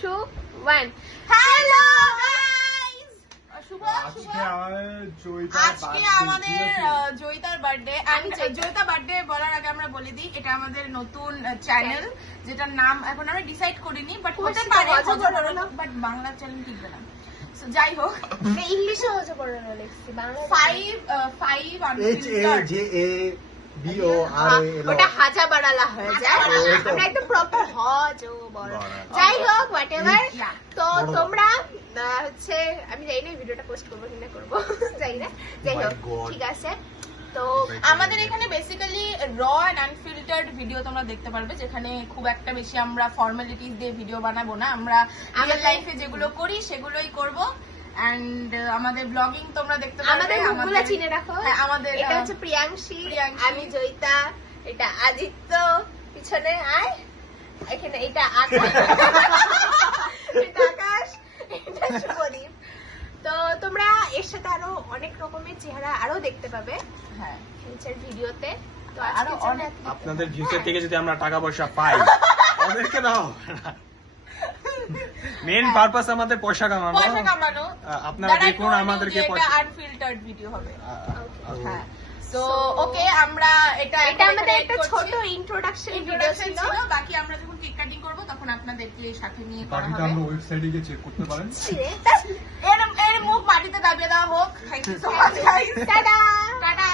2, 1. Hello guys, আজকে আমাদের জয়িতার birthday. আমি জয়িতা বার্থডে বলার আগে আমরা বলে দিই, এটা আমাদের নতুন চ্যানেল, যেটার নাম এখন আমরা ডিসাইড করিনি, বাট হতে পারে, বাট বাংলা চ্যানেল টিকবে না। যাই হোক, ইংলিশে হচ্ছে বড় না লিখছি, বাংলা 5 ওটা হাজা বাড়ালা হয়ে যায়, আমরা একদম প্রপার হজ ও বড়। যাই হোক, হোয়াটএভার। তো তোমরা হচ্ছে, আমি জানি না ভিডিওটা পোস্ট করবো কিনা করবো, জানি না। যাই হোক, ঠিক আছে। তো আমাদের এখানে বেসিক্যালি র এন্ড আনফিল্টার্ড ভিডিও তোমরা দেখতে পারবে, যেখানে খুব একটা বেশি আমরা ফর্মালিটিস দিয়ে ভিডিও বানাবো না, আমরা আমাদের লাইফে যেগুলো করি সেগুলোই করব। এন্ড আমাদের ব্লগিং তোমরা দেখতে পারবে। আমাদের মুখগুলো চিনে রাখো। আমাদের এটা হচ্ছে প্রিয়াংশী, আমি জয়িতা, এটা আদিত্য, পিছনে আয়, এখানে এটা আকাশ, এটা আকাশ, এটা শুভদীপ। তো তোমরা এর সাথে আরো অনেক রকমের চেহারা আরো দেখতে পাবে হ্যাঁ নিচের ভিডিওতে। তো আরো অনেক আপনাদের ভিউজের থেকে যদি আমরা টাকা পয়সা পাই, ওদেরকে দাও। মেইন পারপাস আমাদের পয়সা কামানো। আপনারা দেখুন আমাদেরকে এটা আনফিল্টার্ড ভিডিও হবে। হ্যাঁ, তো ওকে, আমরা এটা আমাদের একটা ছোট ইন্ট্রোডাকশন ভিডিও ছিল। বাকি আমরা যখন কেক কাটিং করব তখন আপনাদেরকে সাথে নিয়ে করা বাকিটা হবে। আমরা ওয়েবসাইটে গিয়ে চেক করতে পারেন। এর মুখ মাটিতে দাবিয়ে দেওয়া হোক। Thank you so much guys. টাটা টাটা।